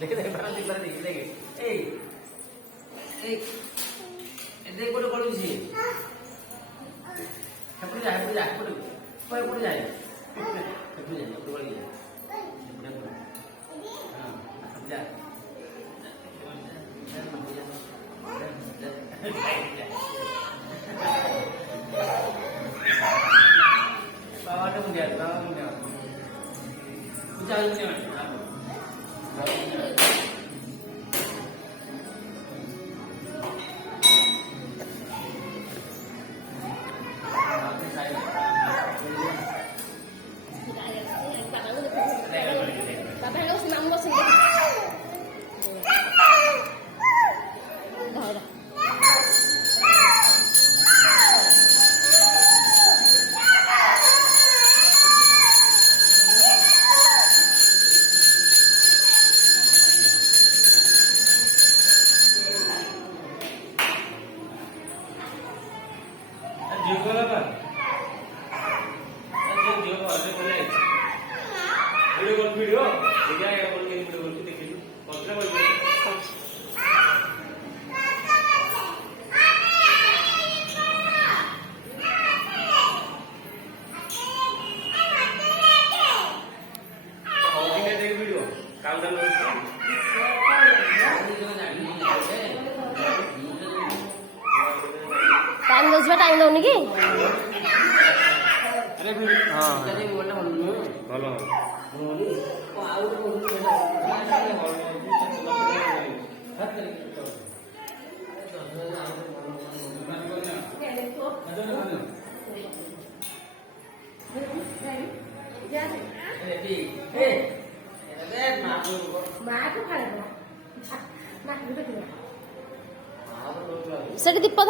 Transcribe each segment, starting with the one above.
देखे देखे देखे देखे देख बोलो बोलो जी पड़ जाए पड़ जाए पड़ जाए पड़ जाए ऊपर जाए हां जा बाबा ने मुझे चल वीडियो टाइम दौर टाइम दौनी कि से दीप थोल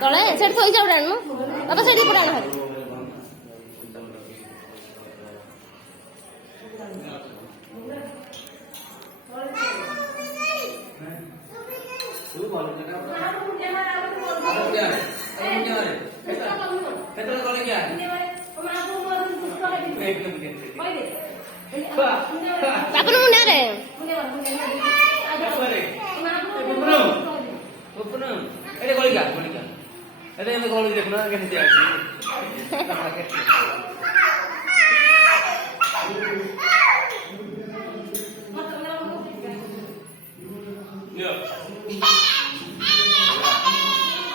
तले से थोई जाऊ आनु बाबा से दीप आण तापर मुंडा रे एटे गोलिका गोलिका एटे एमे गोली देखना केते आछि यो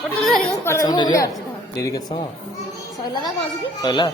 पटल धरि पटल मुंडा डेरी के समय सैला का कौन सी सैला